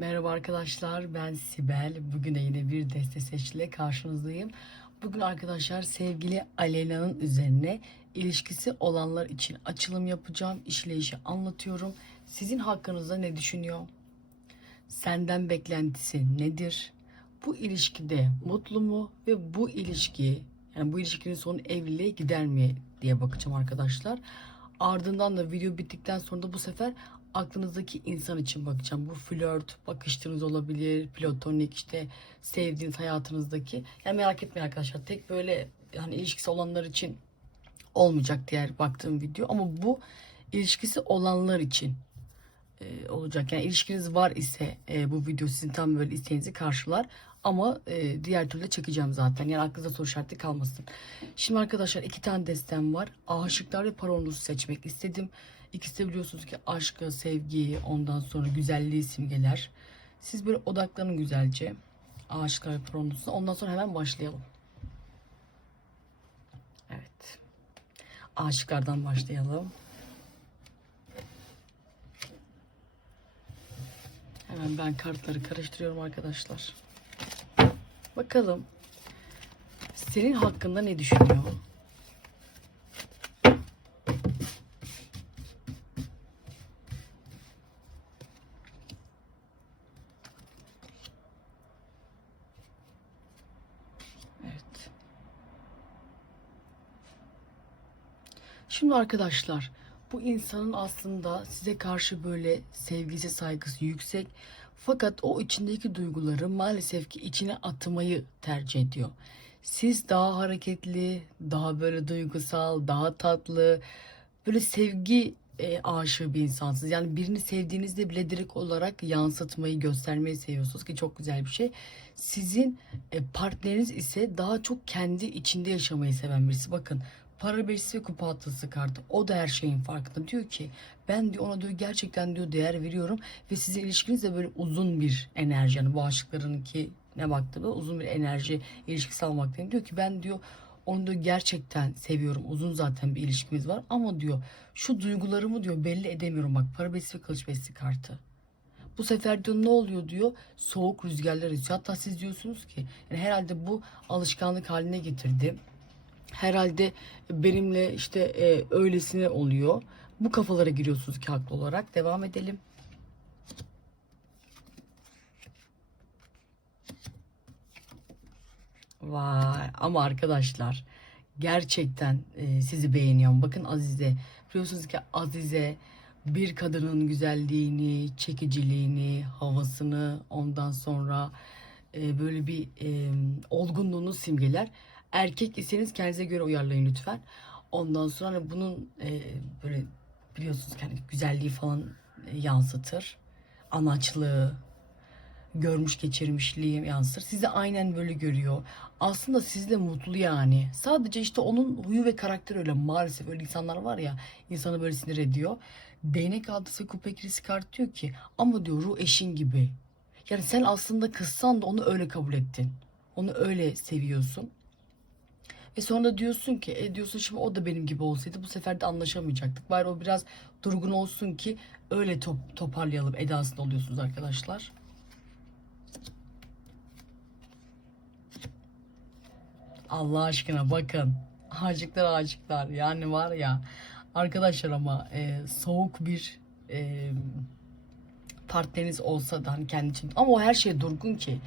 Merhaba arkadaşlar ben Sibel. Bugün yine bir deste seçkiyle karşınızdayım. Bugün arkadaşlar sevgili Aleyna'nın üzerine ilişkisi olanlar için açılım yapacağım. İşleyişi anlatıyorum. Sizin hakkınızda ne düşünüyor? Senden beklentisi nedir? Bu ilişkide mutlu mu ve bu ilişki yani bu ilişkinin sonu evliliğe gider mi diye bakacağım arkadaşlar. Ardından da video bittikten sonra da bu sefer aklınızdaki insan için bakacağım. Bu flört, bakıştığınız olabilir, platonik işte sevdiğiniz hayatınızdaki. Yani merak etmeyin arkadaşlar. Tek böyle hani ilişkisi olanlar için olmayacak diğer baktığım video ama bu ilişkisi olanlar için e, olacak. Yani ilişkiniz var ise e, bu video sizin tam böyle isteğinizi karşılar. Ama e, diğer türlü çekeceğim zaten. Yani aklınızda soru işareti kalmasın. Şimdi arkadaşlar iki tane destem var. Aşıklar ve paronusu seçmek istedim. İkisi de biliyorsunuz ki aşkı, sevgiyi, ondan sonra güzelliği simgeler. Siz böyle odaklanın güzelce. Aşıklar ve paronusuna. Ondan sonra hemen başlayalım. Evet. Aşıklardan başlayalım. Hemen ben kartları karıştırıyorum arkadaşlar. Bakalım senin hakkında ne düşünüyor? Evet. Şimdi arkadaşlar bu insanın aslında size karşı böyle sevgisi saygısı yüksek fakat o içindeki duyguları maalesef ki içine atmayı tercih ediyor. Siz daha hareketli, daha böyle duygusal, daha tatlı, böyle sevgi e, aşığı bir insansınız. Yani birini sevdiğinizde bile direkt olarak yansıtmayı, göstermeyi seviyorsunuz ki çok güzel bir şey. Sizin e, partneriniz ise daha çok kendi içinde yaşamayı seven birisi. Bakın para beşisi ve kupa atlısı kartı. O da her şeyin farkında. Diyor ki ben diyor ona diyor gerçekten diyor değer veriyorum ve sizin ilişkiniz de böyle uzun bir enerji. Yani bu aşıklarınki ne baktığımda uzun bir enerji ilişkisi almaktayım. Diyor ki ben diyor onu diyor gerçekten seviyorum. Uzun zaten bir ilişkimiz var ama diyor şu duygularımı diyor belli edemiyorum. Bak para beşisi ve kılıç beşisi kartı. Bu sefer diyor ne oluyor diyor soğuk rüzgarlar esiyor. Hatta siz diyorsunuz ki yani herhalde bu alışkanlık haline getirdi herhalde benimle işte e, öylesine oluyor. Bu kafalara giriyorsunuz ki haklı olarak. Devam edelim. Vay ama arkadaşlar gerçekten e, sizi beğeniyorum. Bakın Azize biliyorsunuz ki Azize bir kadının güzelliğini, çekiciliğini, havasını ondan sonra e, böyle bir e, olgunluğunu simgeler. Erkek iseniz kendinize göre uyarlayın lütfen. Ondan sonra hani bunun e, böyle biliyorsunuz kendi güzelliği falan e, yansıtır. Anaçlığı, görmüş geçirmişliği yansıtır. Sizi aynen böyle görüyor. Aslında sizle mutlu yani. Sadece işte onun huyu ve karakteri öyle. Maalesef öyle insanlar var ya insanı böyle sinir ediyor. Değnek altısı kupa ikilisi kart diyor ki ama diyor ruh eşin gibi. Yani sen aslında kızsan da onu öyle kabul ettin. Onu öyle seviyorsun. Ve sonra da diyorsun ki e diyorsun şimdi o da benim gibi olsaydı bu sefer de anlaşamayacaktık. Bari o biraz durgun olsun ki öyle top, toparlayalım edasında oluyorsunuz arkadaşlar. Allah aşkına bakın. Acıklar acıklar yani var ya arkadaşlar ama e, soğuk bir e, partneriniz olsa da hani kendi için ama o her şey durgun ki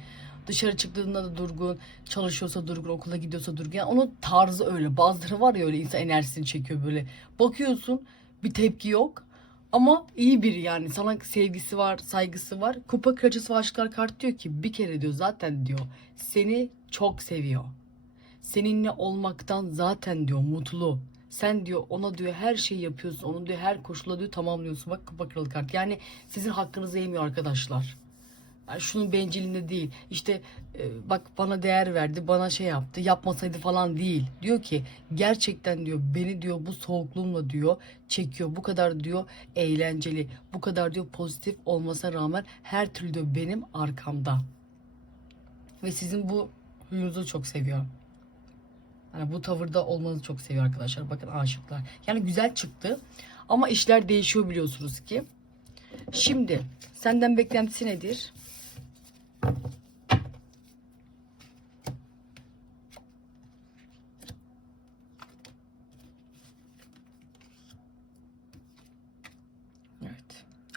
dışarı çıktığında da durgun çalışıyorsa durgun okula gidiyorsa durgun yani onun tarzı öyle bazıları var ya öyle insan enerjisini çekiyor böyle bakıyorsun bir tepki yok ama iyi biri yani sana sevgisi var saygısı var kupa kraliçesi ve aşklar kart diyor ki bir kere diyor zaten diyor seni çok seviyor seninle olmaktan zaten diyor mutlu. Sen diyor ona diyor her şeyi yapıyorsun. Onu diyor her koşula diyor tamamlıyorsun. Bak kupa kralı kart. Yani sizin hakkınızı yemiyor arkadaşlar. Yani şunun bencilliğinde değil. İşte e, bak bana değer verdi, bana şey yaptı, yapmasaydı falan değil. Diyor ki gerçekten diyor beni diyor bu soğukluğumla diyor çekiyor. Bu kadar diyor eğlenceli, bu kadar diyor pozitif olmasına rağmen her türlü diyor benim arkamda. Ve sizin bu huyunuzu çok seviyor. Yani bu tavırda olmanızı çok seviyor arkadaşlar. Bakın aşıklar. Yani güzel çıktı. Ama işler değişiyor biliyorsunuz ki. Şimdi senden beklentisi nedir?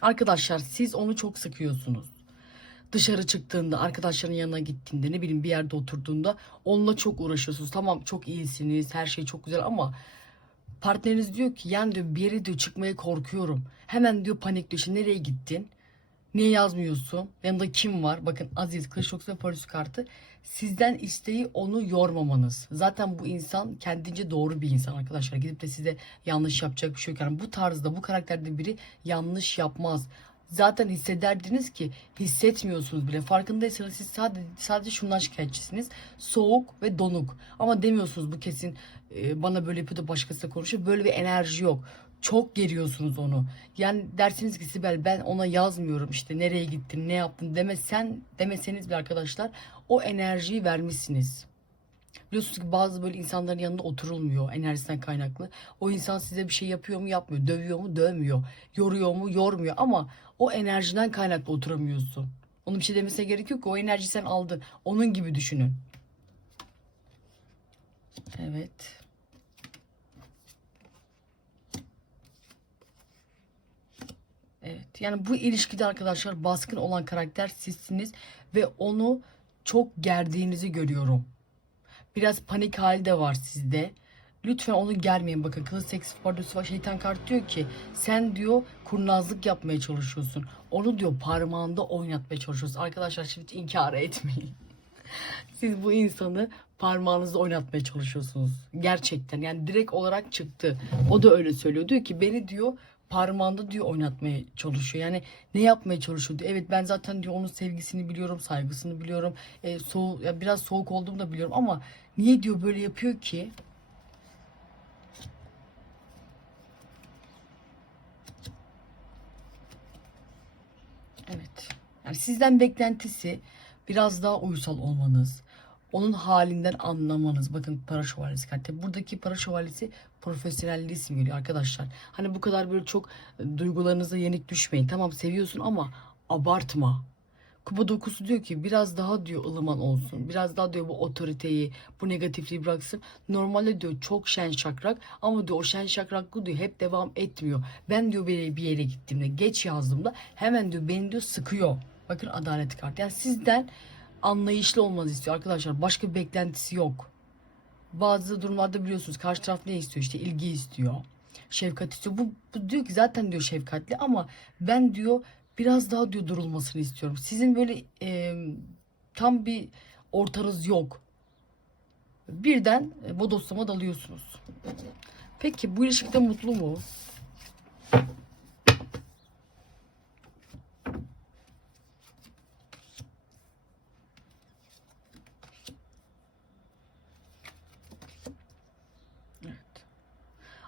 Arkadaşlar siz onu çok sıkıyorsunuz. Dışarı çıktığında, arkadaşların yanına gittiğinde, ne bileyim bir yerde oturduğunda onunla çok uğraşıyorsunuz. Tamam çok iyisiniz, her şey çok güzel ama partneriniz diyor ki yani diyor bir yere diyor çıkmaya korkuyorum. Hemen diyor panikliyor. İşte nereye gittin? Niye yazmıyorsun? Yanında kim var? Bakın Aziz, Kılıç ve polis kartı. Sizden isteği onu yormamanız. Zaten bu insan kendince doğru bir insan arkadaşlar. Gidip de size yanlış yapacak bir şey yok. Yani bu tarzda, bu karakterde biri yanlış yapmaz. Zaten hissederdiniz ki hissetmiyorsunuz bile. Farkındaysanız siz sadece, sadece şundan şikayetçisiniz. Soğuk ve donuk. Ama demiyorsunuz bu kesin e, bana böyle yapıyor da başkası konuşuyor. Böyle bir enerji yok. Çok geriyorsunuz onu. Yani dersiniz ki Sibel ben ona yazmıyorum işte nereye gittin ne yaptın demesen demeseniz bile arkadaşlar o enerjiyi vermişsiniz. Biliyorsunuz ki bazı böyle insanların yanında oturulmuyor enerjisinden kaynaklı. O insan size bir şey yapıyor mu yapmıyor, dövüyor mu dövmüyor, yoruyor mu yormuyor ama o enerjiden kaynaklı oturamıyorsun. Onun bir şey demesine gerek yok ki o enerjiyi sen aldın. Onun gibi düşünün. Evet. Evet. Yani bu ilişkide arkadaşlar baskın olan karakter sizsiniz ve onu çok gerdiğinizi görüyorum. Biraz panik hali de var sizde. Lütfen onu germeyin. Bakın kılıç seks pardosu var. Şeytan kart diyor ki sen diyor kurnazlık yapmaya çalışıyorsun. Onu diyor parmağında oynatmaya çalışıyorsun. Arkadaşlar şimdi inkar etmeyin. Siz bu insanı parmağınızda oynatmaya çalışıyorsunuz. Gerçekten yani direkt olarak çıktı. O da öyle söylüyor. Diyor ki beni diyor parmağında diyor oynatmaya çalışıyor. Yani ne yapmaya çalışıyor diyor. Evet ben zaten diyor onun sevgisini biliyorum, saygısını biliyorum. E, soğuk, ya biraz soğuk olduğumu da biliyorum ama niye diyor böyle yapıyor ki? Evet. Yani sizden beklentisi biraz daha uysal olmanız. Onun halinden anlamanız. Bakın para şövalyesi kartı. Buradaki para şövalyesi profesyonelliği simgeliyor arkadaşlar. Hani bu kadar böyle çok e, duygularınıza yenik düşmeyin. Tamam seviyorsun ama abartma. Kupa dokusu diyor ki biraz daha diyor ılıman olsun. Biraz daha diyor bu otoriteyi, bu negatifliği bıraksın. Normalde diyor çok şen şakrak ama diyor o şen şakraklı diyor hep devam etmiyor. Ben diyor bir bir yere gittiğimde geç yazdığımda hemen diyor beni diyor sıkıyor. Bakın adalet kartı. Yani sizden anlayışlı olmanızı istiyor arkadaşlar. Başka bir beklentisi yok. Bazı durumlarda biliyorsunuz karşı taraf ne istiyor? İşte ilgi istiyor. Şefkat istiyor. Bu, bu diyor ki zaten diyor şefkatli ama ben diyor biraz daha diyor durulmasını istiyorum. Sizin böyle e, tam bir ortanız yok. Birden e, bodoslama dalıyorsunuz. Peki bu ilişkide mutlu mu?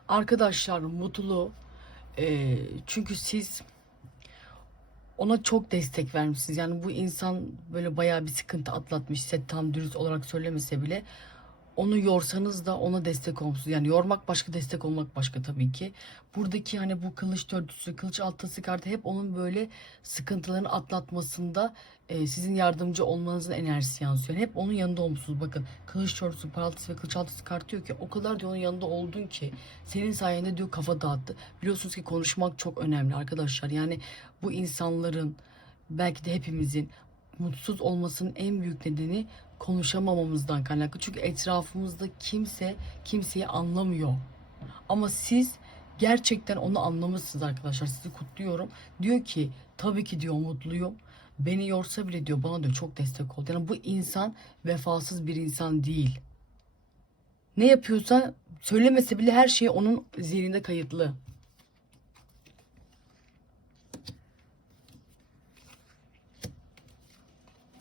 Arkadaşlar mutlu. Ee, çünkü siz ona çok destek vermişsiniz. Yani bu insan böyle bayağı bir sıkıntı atlatmış. Size tam dürüst olarak söylemese bile onu yorsanız da ona destek olmuşsunuz. Yani yormak başka, destek olmak başka tabii ki. Buradaki hani bu kılıç dörtüsü, kılıç altısı kartı hep onun böyle sıkıntılarını atlatmasında e, sizin yardımcı olmanızın enerjisi yansıyor. Hep onun yanında olmuşsunuz. Bakın kılıç dörtüsü, paraltısı ve kılıç altısı diyor ki o kadar diyor onun yanında oldun ki senin sayende diyor kafa dağıttı. Biliyorsunuz ki konuşmak çok önemli arkadaşlar. Yani bu insanların belki de hepimizin mutsuz olmasının en büyük nedeni konuşamamamızdan kaynaklı. Çünkü etrafımızda kimse kimseyi anlamıyor. Ama siz gerçekten onu anlamışsınız arkadaşlar. Sizi kutluyorum. Diyor ki tabii ki diyor mutluyum. Beni yorsa bile diyor bana diyor çok destek oldu. Yani bu insan vefasız bir insan değil. Ne yapıyorsa söylemese bile her şey onun zihninde kayıtlı.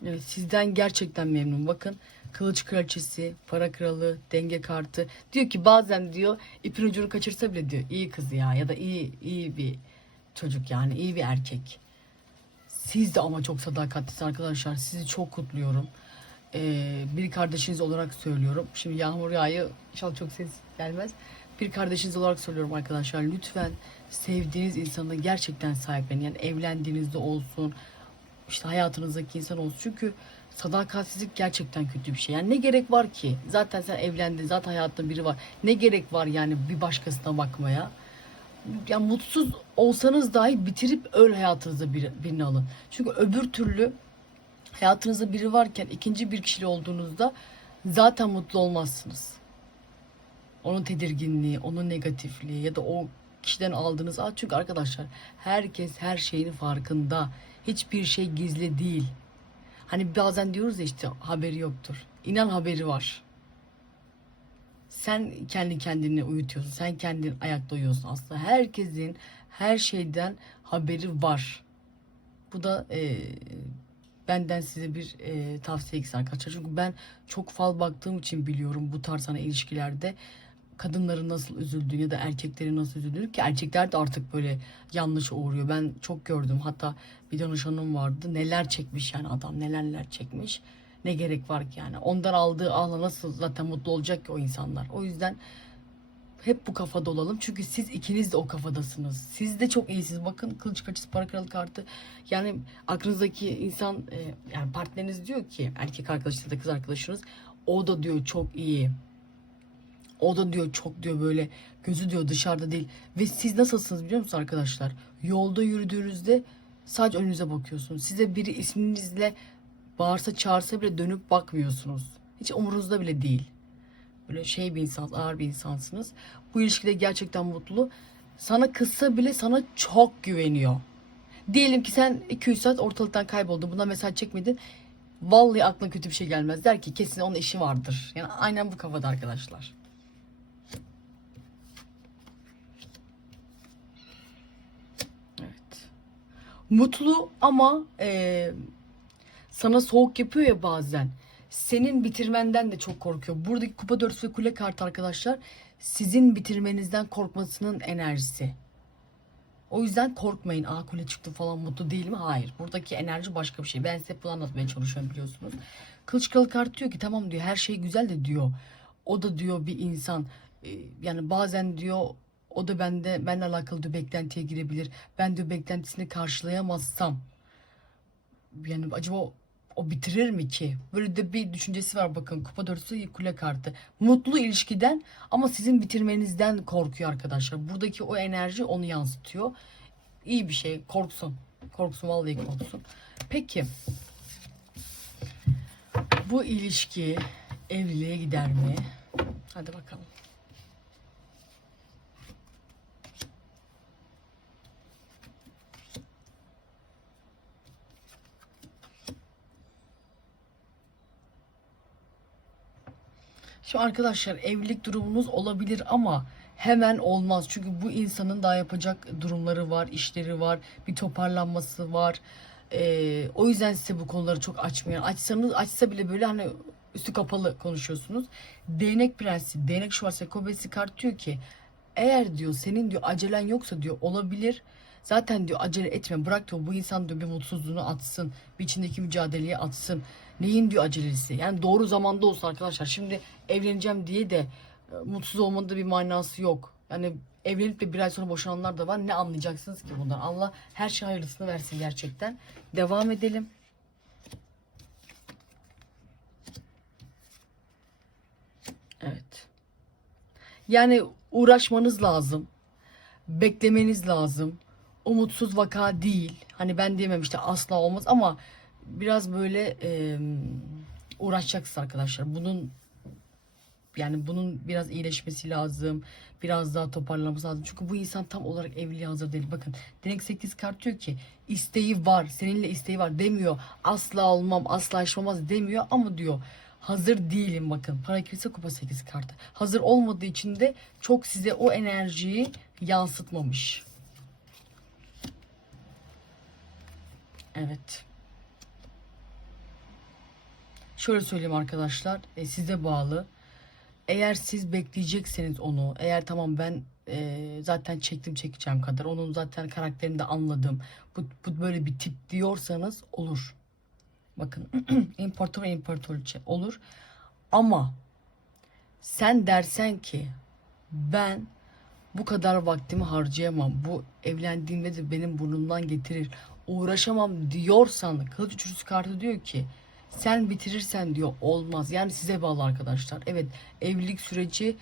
Evet, sizden gerçekten memnun. Bakın kılıç kraliçesi, para kralı, denge kartı. Diyor ki bazen diyor ipin ucunu kaçırsa bile diyor iyi kız ya ya da iyi iyi bir çocuk yani iyi bir erkek. Siz de ama çok sadakatlisiniz arkadaşlar. Sizi çok kutluyorum. Ee, bir kardeşiniz olarak söylüyorum. Şimdi yağmur yağıyor. İnşallah çok ses gelmez. Bir kardeşiniz olarak söylüyorum arkadaşlar. Lütfen sevdiğiniz insanı gerçekten sahiplenin. Yani evlendiğinizde olsun, işte hayatınızdaki insan olsun. Çünkü sadakatsizlik gerçekten kötü bir şey. Yani ne gerek var ki? Zaten sen evlendin, zaten hayatında biri var. Ne gerek var yani bir başkasına bakmaya? Ya mutsuz olsanız dahi bitirip öyle hayatınıza bir, birini alın. Çünkü öbür türlü hayatınızda biri varken ikinci bir kişili olduğunuzda zaten mutlu olmazsınız. Onun tedirginliği, onun negatifliği ya da o kişiden aldığınız ah çünkü arkadaşlar herkes her şeyin farkında. Hiçbir şey gizli değil. Hani bazen diyoruz ya işte haberi yoktur. İnan haberi var. Sen kendi kendini uyutuyorsun. Sen kendin ayakta uyuyorsun. Aslında herkesin her şeyden haberi var. Bu da e, benden size bir e, tavsiye eksik arkadaşlar. Çünkü ben çok fal baktığım için biliyorum bu tarz hani ilişkilerde kadınların nasıl üzüldüğünü ya da erkeklerin nasıl üzüldüğünü ki erkekler de artık böyle yanlış uğruyor. Ben çok gördüm. Hatta bir danışanım vardı. Neler çekmiş yani adam neler neler çekmiş. Ne gerek var ki yani. Ondan aldığı ağla nasıl zaten mutlu olacak ki o insanlar. O yüzden hep bu kafada olalım. Çünkü siz ikiniz de o kafadasınız. Siz de çok iyisiniz. Bakın kılıç kaçısı para kralı kartı. Yani aklınızdaki insan e, yani partneriniz diyor ki erkek arkadaşınız da kız arkadaşınız o da diyor çok iyi. O da diyor çok diyor böyle gözü diyor dışarıda değil. Ve siz nasılsınız biliyor musunuz arkadaşlar? Yolda yürüdüğünüzde sadece önünüze bakıyorsunuz. Size biri isminizle bağırsa çağırsa bile dönüp bakmıyorsunuz. Hiç umurunuzda bile değil. Böyle şey bir insan, ağır bir insansınız. Bu ilişkide gerçekten mutlu. Sana kızsa bile sana çok güveniyor. Diyelim ki sen 2-3 saat ortalıktan kayboldun. Buna mesaj çekmedin. Vallahi aklına kötü bir şey gelmez. Der ki kesin onun işi vardır. Yani aynen bu kafada arkadaşlar. Evet. Mutlu ama eee, sana soğuk yapıyor ya bazen. Senin bitirmenden de çok korkuyor. Buradaki kupa dörtlüsü ve kule kartı arkadaşlar sizin bitirmenizden korkmasının enerjisi. O yüzden korkmayın. Aa kule çıktı falan mutlu değil mi? Hayır. Buradaki enerji başka bir şey. Ben size bunu anlatmaya çalışıyorum biliyorsunuz. Kılıç kralı kart diyor ki tamam diyor her şey güzel de diyor. O da diyor bir insan. Ee, Yani bazen diyor o da bende benimle alakalı diyor beklentiye girebilir. Ben diyor beklentisini karşılayamazsam yani acaba o, bitirir mi ki? Böyle de bir düşüncesi var bakın. Kupa dörtlüsü kule kartı. Mutlu ilişkiden ama sizin bitirmenizden korkuyor arkadaşlar. Buradaki o enerji onu yansıtıyor. İyi bir şey. Korksun. Korksun vallahi korksun. Peki. Bu ilişki evliliğe gider mi? Hadi bakalım. Şu arkadaşlar evlilik durumunuz olabilir ama hemen olmaz. Çünkü bu insanın daha yapacak durumları var, işleri var, bir toparlanması var. Ee, o yüzden size bu konuları çok açmıyor. Açsanız açsa bile böyle hani üstü kapalı konuşuyorsunuz. Değnek prensi, değnek şuvarsa kobesi kart diyor ki eğer diyor senin diyor acelen yoksa diyor olabilir. Zaten diyor acele etme bırak diyor bu insan diyor bir mutsuzluğunu atsın. Bir içindeki mücadeleyi atsın. Neyin diyor acelesi? Yani doğru zamanda olsun arkadaşlar. Şimdi evleneceğim diye de e, mutsuz olmanın da bir manası yok. Yani evlenip de bir ay sonra boşananlar da var. Ne anlayacaksınız ki bundan? Allah her şey hayırlısını versin gerçekten. Devam edelim. Evet. Yani uğraşmanız lazım. Beklemeniz lazım. Umutsuz vaka değil. Hani ben diyemem işte asla olmaz ama biraz böyle e, uğraşacaksınız arkadaşlar. Bunun yani bunun biraz iyileşmesi lazım. Biraz daha toparlanması lazım. Çünkü bu insan tam olarak evliliğe hazır değil. Bakın Direkt 8 kart diyor ki isteği var. Seninle isteği var demiyor. Asla olmam, asla yaşamaz demiyor ama diyor hazır değilim bakın. Para kilise kupa 8 kartı. Hazır olmadığı için de çok size o enerjiyi yansıtmamış. Evet. Şöyle söyleyeyim arkadaşlar. E, size bağlı. Eğer siz bekleyecekseniz onu, eğer tamam ben e, zaten çektim çekeceğim kadar, onun zaten karakterini de anladım. Bu, bu böyle bir tip diyorsanız olur. Bakın imparator imparatoriçe olur. Ama sen dersen ki ben bu kadar vaktimi harcayamam. Bu evlendiğimde de benim burnumdan getirir. Uğraşamam diyorsan kılıç üçlüsü kartı diyor ki sen bitirirsen diyor olmaz. Yani size bağlı arkadaşlar. Evet evlilik süreci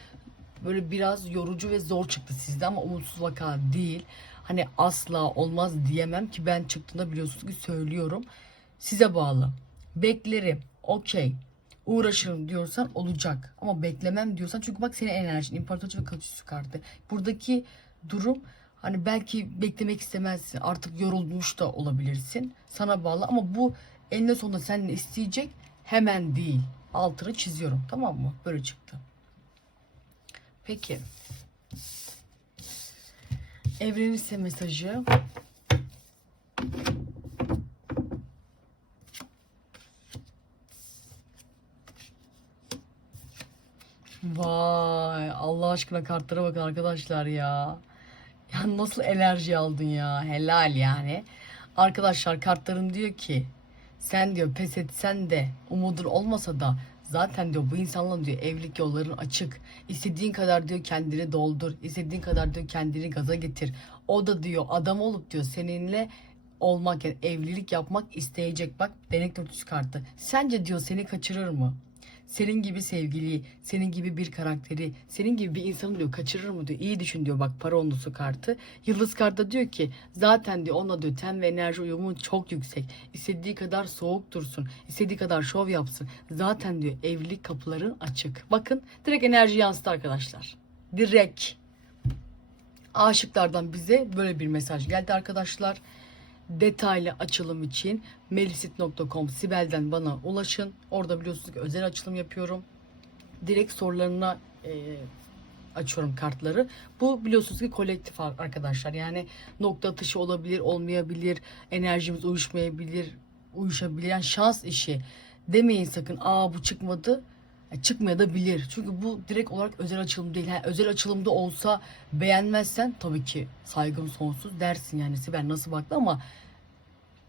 böyle biraz yorucu ve zor çıktı sizde ama umutsuz vaka değil. Hani asla olmaz diyemem ki ben çıktığında biliyorsunuz ki söylüyorum. Size bağlı. Beklerim. Okey. Uğraşırım diyorsan olacak. Ama beklemem diyorsan çünkü bak senin enerjin imparatorcu ve kaçışı kartı. Buradaki durum hani belki beklemek istemezsin. Artık yorulmuş da olabilirsin. Sana bağlı ama bu eninde sonunda seninle isteyecek hemen değil. Altını çiziyorum. Tamam mı? Böyle çıktı. Peki. Evrenin size mesajı. Vay Allah aşkına kartlara bakın arkadaşlar ya. Ya nasıl enerji aldın ya helal yani. Arkadaşlar kartların diyor ki sen diyor pes etsen de umudun olmasa da zaten diyor bu insanla diyor evlilik yolların açık. İstediğin kadar diyor kendini doldur. istediğin kadar diyor kendini gaza getir. O da diyor adam olup diyor seninle olmak yani evlilik yapmak isteyecek. Bak denek dörtüsü kartı. Sence diyor seni kaçırır mı? Senin gibi sevgiliyi, senin gibi bir karakteri, senin gibi bir insanı diyor kaçırır mı diyor. İyi düşün diyor bak para onlusu kartı. Yıldız kartı diyor ki zaten diyor onunla diyor ten ve enerji uyumu çok yüksek. İstediği kadar soğuk dursun. istediği kadar şov yapsın. Zaten diyor evlilik kapıların açık. Bakın direkt enerji yansıdı arkadaşlar. Direkt. Aşıklardan bize böyle bir mesaj geldi arkadaşlar detaylı açılım için melisit.com Sibel'den bana ulaşın. Orada biliyorsunuz ki özel açılım yapıyorum. Direkt sorularına e, açıyorum kartları. Bu biliyorsunuz ki kolektif ar- arkadaşlar. Yani nokta atışı olabilir, olmayabilir, enerjimiz uyuşmayabilir, uyuşabilir. Yani şans işi. Demeyin sakın aa bu çıkmadı. E, çıkmaya da bilir. Çünkü bu direkt olarak özel açılım değil. Ha, özel açılımda olsa beğenmezsen tabii ki saygım sonsuz dersin yani Sibel nasıl baktı ama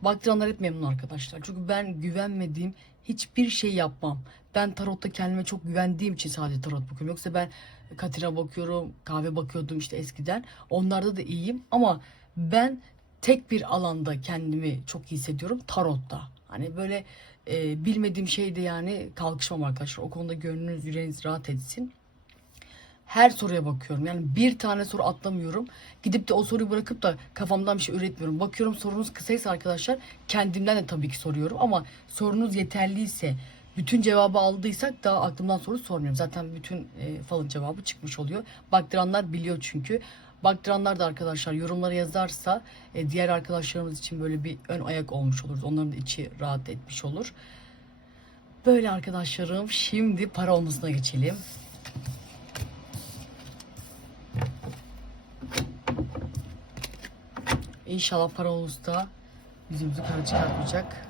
baktıranlar hep memnun arkadaşlar. Çünkü ben güvenmediğim hiçbir şey yapmam. Ben tarotta kendime çok güvendiğim için sadece tarot bakıyorum. Yoksa ben katira bakıyorum, kahve bakıyordum işte eskiden. Onlarda da iyiyim ama ben tek bir alanda kendimi çok iyi hissediyorum tarotta. Hani böyle e, bilmediğim şeyde yani kalkışmam arkadaşlar. O konuda gönlünüz yüreğiniz rahat etsin. Her soruya bakıyorum. Yani bir tane soru atlamıyorum. Gidip de o soruyu bırakıp da kafamdan bir şey üretmiyorum. Bakıyorum sorunuz kısaysa arkadaşlar kendimden de tabii ki soruyorum. Ama sorunuz yeterliyse bütün cevabı aldıysak daha aklımdan soru sormuyorum. Zaten bütün e, falın cevabı çıkmış oluyor. Baktıranlar biliyor çünkü. Baktıranlar da arkadaşlar yorumlara yazarsa e, diğer arkadaşlarımız için böyle bir ön ayak olmuş oluruz. Onların da içi rahat etmiş olur. Böyle arkadaşlarım şimdi para omuzuna geçelim. İnşallah para omuzda yüzümüzü kara çıkartmayacak.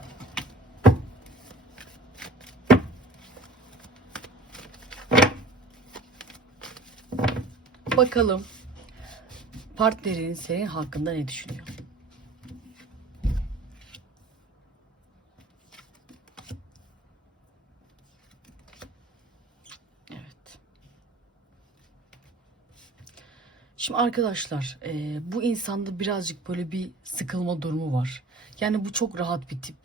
Bakalım partnerin senin hakkında ne düşünüyor? Evet. Şimdi arkadaşlar e, bu insanda birazcık böyle bir sıkılma durumu var. Yani bu çok rahat bir tip.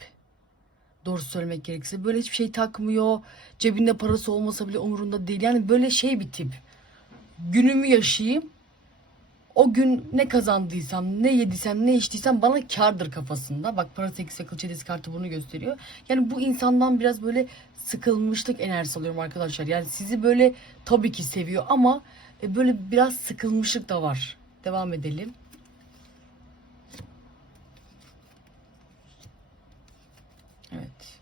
Doğru söylemek gerekirse böyle hiçbir şey takmıyor. Cebinde parası olmasa bile umurunda değil. Yani böyle şey bir tip. Günümü yaşayayım. O gün ne kazandıysam, ne yediysem, ne içtiysem bana kardır kafasında. Bak para 8 akıl çetesi kartı bunu gösteriyor. Yani bu insandan biraz böyle sıkılmışlık enerjisi alıyorum arkadaşlar. Yani sizi böyle tabii ki seviyor ama e, böyle biraz sıkılmışlık da var. Devam edelim. Evet.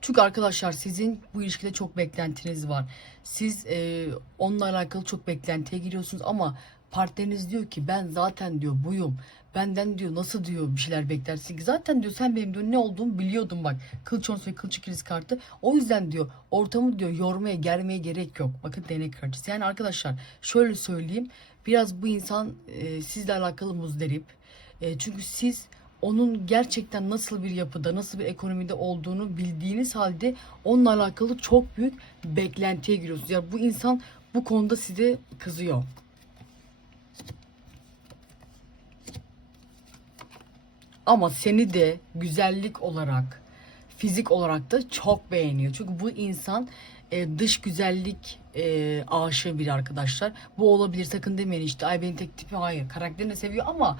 Çünkü arkadaşlar sizin bu ilişkide çok beklentiniz var. Siz e, onunla alakalı çok beklentiye giriyorsunuz ama partneriniz diyor ki ben zaten diyor buyum. Benden diyor nasıl diyor bir şeyler beklersin ki zaten diyor sen benim diyor ne olduğumu biliyordun bak. Kılıç onsu ve kılıç ikiliz kartı. O yüzden diyor ortamı diyor yormaya germeye gerek yok. Bakın değnek kartısı. Yani arkadaşlar şöyle söyleyeyim. Biraz bu insan e, sizle alakalı muzdarip. E, çünkü siz onun gerçekten nasıl bir yapıda, nasıl bir ekonomide olduğunu bildiğiniz halde onunla alakalı çok büyük beklentiye giriyorsunuz. Yani bu insan bu konuda size kızıyor. Ama seni de güzellik olarak, fizik olarak da çok beğeniyor. Çünkü bu insan e, dış güzellik e, aşığı bir arkadaşlar. Bu olabilir sakın demeyin işte ay benim tek tipi hayır karakterini seviyor ama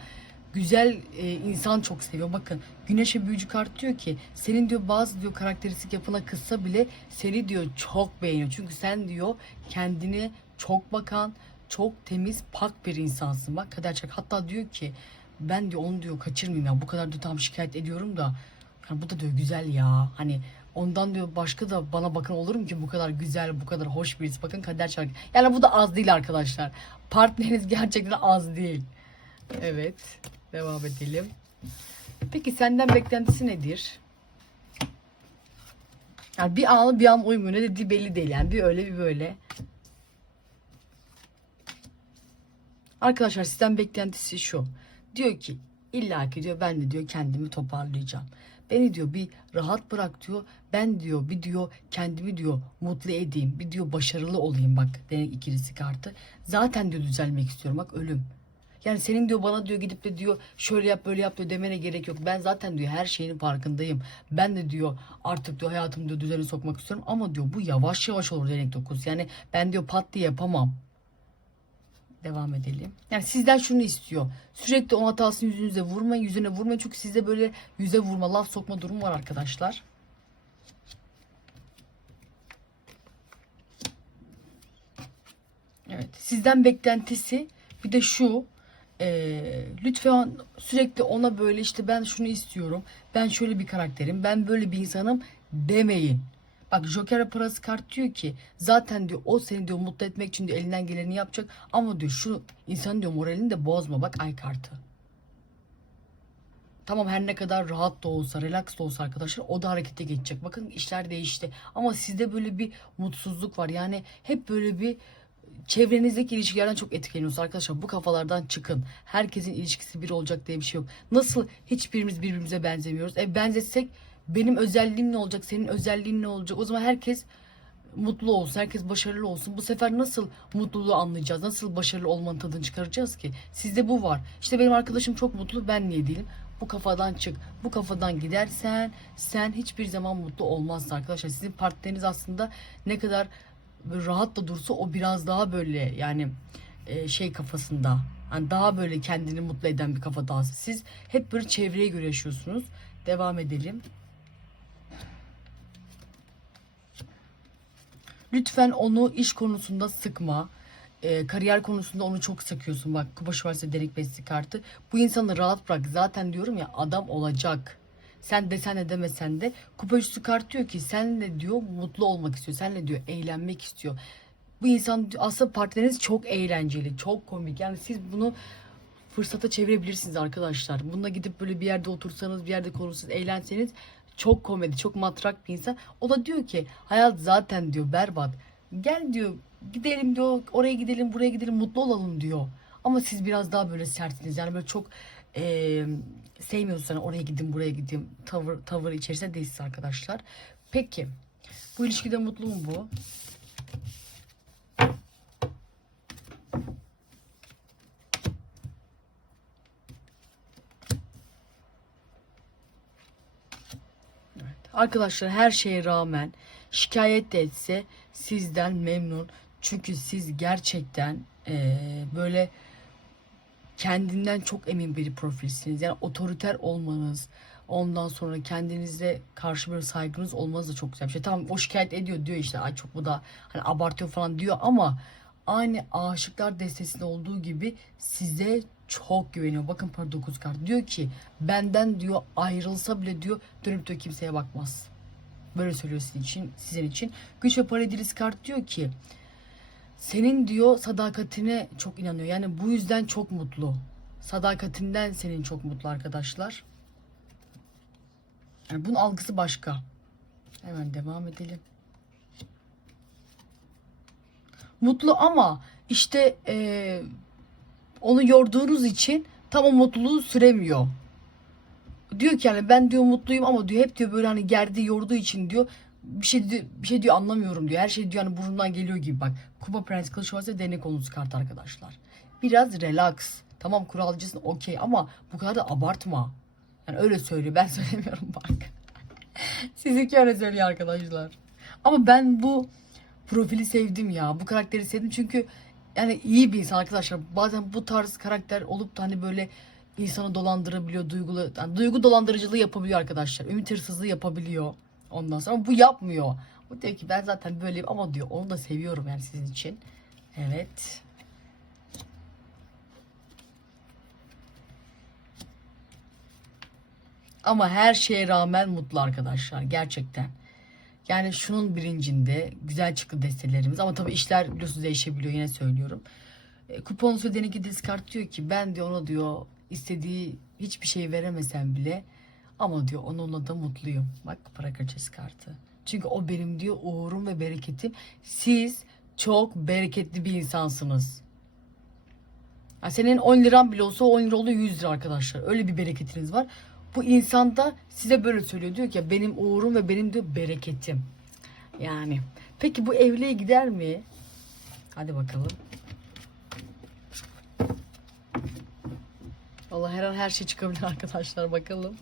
güzel e, insan çok seviyor. Bakın güneşe büyücü kart diyor ki senin diyor bazı diyor karakteristik yapına kızsa bile seni diyor çok beğeniyor. Çünkü sen diyor kendini çok bakan, çok temiz, pak bir insansın. Bak Kader Çak hatta diyor ki ben diyor onu diyor kaçırmayayım ya. Bu kadar diyor tam şikayet ediyorum da. Yani bu da diyor güzel ya. Hani ondan diyor başka da bana bakın olur mu ki bu kadar güzel bu kadar hoş birisi? Bakın kader şarkı. Yani bu da az değil arkadaşlar. Partneriniz gerçekten az değil. Evet devam edelim. Peki senden beklentisi nedir? Yani bir an bir an uymuyor. Ne dediği belli değil. Yani bir öyle bir böyle. Arkadaşlar sizden beklentisi şu. Diyor ki illa ki diyor ben de diyor kendimi toparlayacağım. Beni diyor bir rahat bırak diyor. Ben diyor bir diyor kendimi diyor mutlu edeyim. Bir diyor başarılı olayım bak denek ikilisi kartı. Zaten diyor düzelmek istiyorum bak ölüm. Yani senin diyor bana diyor gidip de diyor şöyle yap böyle yap diyor demene gerek yok. Ben zaten diyor her şeyin farkındayım. Ben de diyor artık diyor hayatımı diyor düzene sokmak istiyorum. Ama diyor bu yavaş yavaş olur denek dokuz. Yani ben diyor pat diye yapamam. Devam edelim. Yani sizden şunu istiyor. Sürekli o hatasını yüzünüze vurmayın, yüzüne vurmayın. Çünkü sizde böyle yüze vurma, laf sokma durum var arkadaşlar. Evet. Sizden beklentisi bir de şu. eee, lütfen sürekli ona böyle işte ben şunu istiyorum. Ben şöyle bir karakterim. Ben böyle bir insanım demeyin. Bak Joker parası kart diyor ki zaten diyor o seni diyor mutlu etmek için diyor elinden geleni yapacak ama diyor şu insanın diyor moralini de bozma bak ay kartı. Tamam her ne kadar rahat da olsa, relax da olsa arkadaşlar o da harekete geçecek. Bakın işler değişti. Ama sizde böyle bir mutsuzluk var. Yani hep böyle bir çevrenizdeki ilişkilerden çok etkileniyorsunuz arkadaşlar. Bu kafalardan çıkın. Herkesin ilişkisi bir olacak diye bir şey yok. Nasıl hiçbirimiz birbirimize benzemiyoruz? E benzetsek benim özelliğim ne olacak? Senin özelliğin ne olacak? O zaman herkes mutlu olsun, herkes başarılı olsun. Bu sefer nasıl mutluluğu anlayacağız? Nasıl başarılı olmanın tadını çıkaracağız ki? Sizde bu var. İşte benim arkadaşım çok mutlu, ben niye değilim? Bu kafadan çık. Bu kafadan gidersen sen hiçbir zaman mutlu olmazsın arkadaşlar. Sizin partneriniz aslında ne kadar rahat da dursa o biraz daha böyle yani e, şey kafasında. Yani daha böyle kendini mutlu eden bir kafada. Siz hep böyle çevreye göre yaşıyorsunuz. Devam edelim. Lütfen onu iş konusunda sıkma. Ee, kariyer konusunda onu çok sıkıyorsun. Bak Kuba Şüvarse Derek Besti kartı. Bu insanı rahat bırak. Zaten diyorum ya adam olacak. Sen desen de demesen de kupa üstü kart diyor ki sen de diyor mutlu olmak istiyor. Senle diyor eğlenmek istiyor. Bu insan aslında partneriniz çok eğlenceli, çok komik. Yani siz bunu fırsata çevirebilirsiniz arkadaşlar. Bununla gidip böyle bir yerde otursanız, bir yerde konuşsanız, eğlenseniz çok komedi, çok matrak bir insan. O da diyor ki hayat zaten diyor berbat. Gel diyor gidelim diyor oraya gidelim buraya gidelim mutlu olalım diyor. Ama siz biraz daha böyle sertsiniz. Yani böyle çok eee sevmiyorsunuz hani oraya gidin buraya gideyim tavır tavır içerisinde değilsiniz arkadaşlar. Peki bu ilişkide mutlu mu bu? Evet. Arkadaşlar her şeye rağmen şikayet de etse sizden memnun. Çünkü siz gerçekten eee, böyle kendinden çok emin bir profilsiniz. Yani otoriter olmanız, ondan sonra kendinize karşı böyle saygınız olmanız da çok güzel bir şey. Tamam o şikayet ediyor diyor işte ay çok bu da hani abartıyor falan diyor ama aynı aşıklar destesinde olduğu gibi size çok güveniyor. Bakın para 9 kart. Diyor ki benden diyor ayrılsa bile diyor dönüp de kimseye bakmaz. Böyle söylüyor sizin için, sizin için. Güç ve para edilisi kart diyor ki senin diyor sadakatine çok inanıyor. Yani bu yüzden çok mutlu. Sadakatinden senin çok mutlu arkadaşlar. Yani bunun algısı başka. Hemen devam edelim. Mutlu ama işte eee, onu yorduğunuz için tam o mutluluğu süremiyor. Diyor ki yani ben diyor mutluyum ama diyor hep diyor böyle hani gerdi yorduğu için diyor bir şey diyor, bir şey diyor anlamıyorum diyor. Her şey diyor hani burnundan geliyor gibi bak. Kupa Prens Kılıç varsa denek konusu kart arkadaşlar. Biraz relax. Tamam kuralcısın okey ama bu kadar da abartma. Yani öyle söylüyor. Ben söylemiyorum bak. Sizinki öyle söylüyor arkadaşlar. Ama ben bu profili sevdim ya. Bu karakteri sevdim çünkü yani iyi bir insan arkadaşlar. Bazen bu tarz karakter olup da hani böyle insanı dolandırabiliyor, duygulu, yani duygu dolandırıcılığı yapabiliyor arkadaşlar. Ümit hırsızlığı yapabiliyor. Ondan sonra ama bu yapmıyor. Bu diyor ki ben zaten böyleyim ama diyor onu da seviyorum yani sizin için. Evet. Ama her şeye rağmen mutlu arkadaşlar gerçekten. Yani şunun bilincinde güzel çıktı destelerimiz ama tabii işler biliyorsunuz değişebiliyor yine söylüyorum. E, kupon ödeneki diskart diyor ki ben diyor ona diyor istediği hiçbir şey veremesem bile ama diyor onunla da mutluyum. Bak para kırıcısı kartı. Çünkü o benim diyor uğurum ve bereketim. Siz çok bereketli bir insansınız. Ya senin 10 liran bile olsa o 10 lira oluyor 100 lira arkadaşlar. Öyle bir bereketiniz var. Bu insan da size böyle söylüyor. Diyor ki benim uğurum ve benim diyor bereketim. Yani. Peki bu evliliğe gider mi? Hadi bakalım. Vallahi her an her şey çıkabilir arkadaşlar bakalım.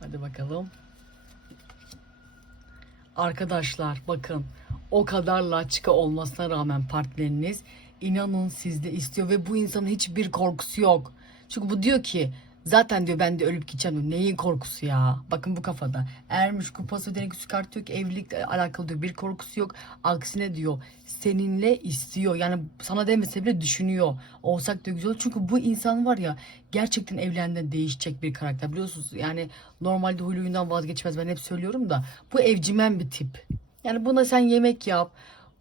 Hadi bakalım. Arkadaşlar bakın o kadar laçka olmasına rağmen partneriniz inanın sizde istiyor ve bu insanın hiçbir korkusu yok. Çünkü bu diyor ki zaten diyor ben de ölüp gideceğim diyor. Neyin korkusu ya? Bakın bu kafada. Ermiş kupası denek çıkartıyor ki evlilikle alakalı diyor. Bir korkusu yok. Aksine diyor seninle istiyor. Yani sana demese bile düşünüyor. Olsak diyor güzel olur. Çünkü bu insan var ya gerçekten evlenden değişecek bir karakter. Biliyorsunuz yani normalde huyuyundan vazgeçmez. Ben hep söylüyorum da bu evcimen bir tip. Yani buna sen yemek yap.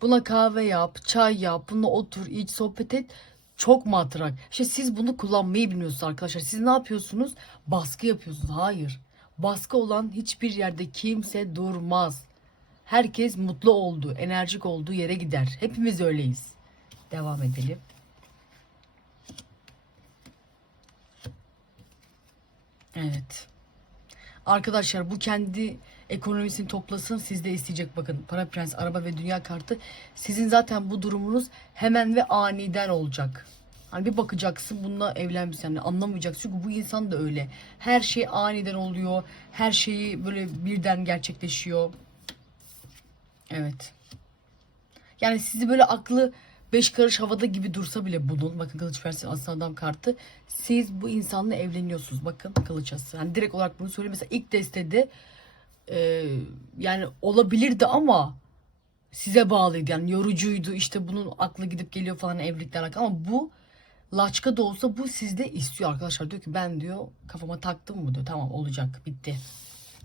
Buna kahve yap, çay yap, bununla otur, iç, sohbet et. Çok matrak. İşte siz bunu kullanmayı bilmiyorsunuz arkadaşlar. Siz ne yapıyorsunuz? Baskı yapıyorsunuz. Hayır. Baskı olan hiçbir yerde kimse durmaz. Herkes mutlu olduğu, enerjik olduğu yere gider. Hepimiz öyleyiz. Devam edelim. Evet. Arkadaşlar bu kendi ekonomisini toplasın siz de isteyecek bakın. Para prens, araba ve dünya kartı. Sizin zaten bu durumunuz hemen ve aniden olacak. Hani bir bakacaksın bununla evlenmişsin. Yani anlamayacaksın. Çünkü bu insan da öyle. Her şey aniden oluyor. Her şeyi böyle birden gerçekleşiyor. Evet. Yani sizi böyle aklı beş karış havada gibi dursa bile bunun bakın kılıç versin aslan adam kartı siz bu insanla evleniyorsunuz bakın kılıç ası. Hani direkt olarak bunu söyleyeyim mesela ilk destede e, yani olabilirdi ama size bağlıydı yani yorucuydu işte bunun aklı gidip geliyor falan evlilikle ama bu laçka da olsa bu sizde istiyor arkadaşlar diyor ki ben diyor kafama taktım mı diyor tamam olacak bitti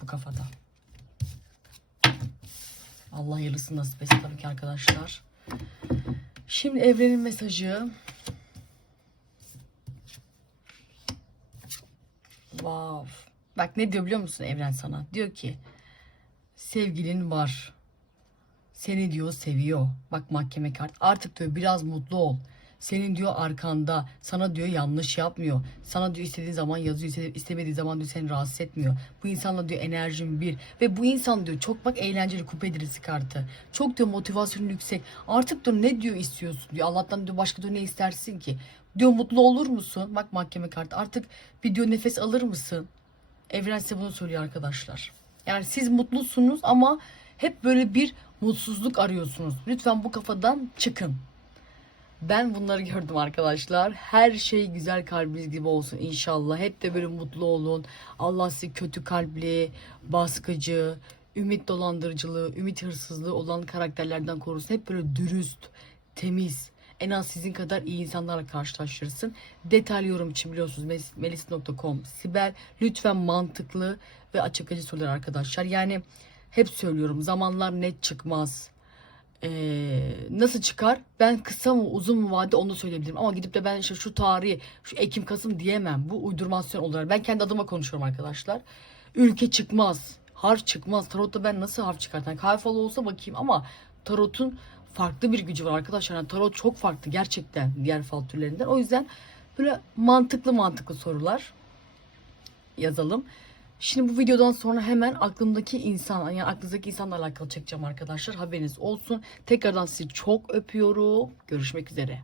bu kafada. Allah hayırlısı nasip etsin tabii ki arkadaşlar. Şimdi evrenin mesajı. Wow. Bak ne diyor biliyor musun evren sana? Diyor ki sevgilin var. Seni diyor seviyor. Bak mahkeme kart. Artık diyor biraz mutlu ol. Senin diyor arkanda. Sana diyor yanlış yapmıyor. Sana diyor istediğin zaman yazıyor. iste- istemediği zaman diyor seni rahatsız etmiyor. Bu insanla diyor enerjin bir. Ve bu insan diyor çok bak eğlenceli kupe dirisi kartı. Çok diyor motivasyonu yüksek. Artık diyor ne diyor istiyorsun diyor. Allah'tan diyor başka diyor ne istersin ki? Diyor mutlu olur musun? Bak mahkeme kartı. Artık bir diyor nefes alır mısın? Evren size bunu söylüyor arkadaşlar. Yani siz mutlusunuz ama hep böyle bir mutsuzluk arıyorsunuz. Lütfen bu kafadan çıkın. Ben bunları gördüm arkadaşlar. Her şey güzel kalbiniz gibi olsun inşallah. Hep de böyle mutlu olun. Allah sizi kötü kalpli, baskıcı, ümit dolandırıcılığı, ümit hırsızlığı olan karakterlerden korusun. Hep böyle dürüst, temiz, en az sizin kadar iyi insanlarla karşılaştırsın. Detaylı yorum için biliyorsunuz melis- melis.com Sibel lütfen mantıklı ve açıklayıcı sorular arkadaşlar. Yani hep söylüyorum zamanlar net çıkmaz. Ee, nasıl çıkar? Ben kısa mı uzun mu vade onu söyleyebilirim. Ama gidip de ben işte şu tarihi, şu Ekim Kasım diyemem. Bu uydurmasyon olarak. Ben kendi adıma konuşuyorum arkadaşlar. Ülke çıkmaz. Harf çıkmaz. Tarotta ben nasıl harf çıkartayım? Yani harf falı olsa bakayım ama tarotun farklı bir gücü var arkadaşlar. Yani tarot çok farklı gerçekten diğer fal türlerinden. O yüzden böyle mantıklı mantıklı sorular yazalım. Şimdi bu videodan sonra hemen aklımdaki insan yani aklınızdaki insanla alakalı çekeceğim arkadaşlar. Haberiniz olsun. Tekrardan sizi çok öpüyorum. Görüşmek üzere.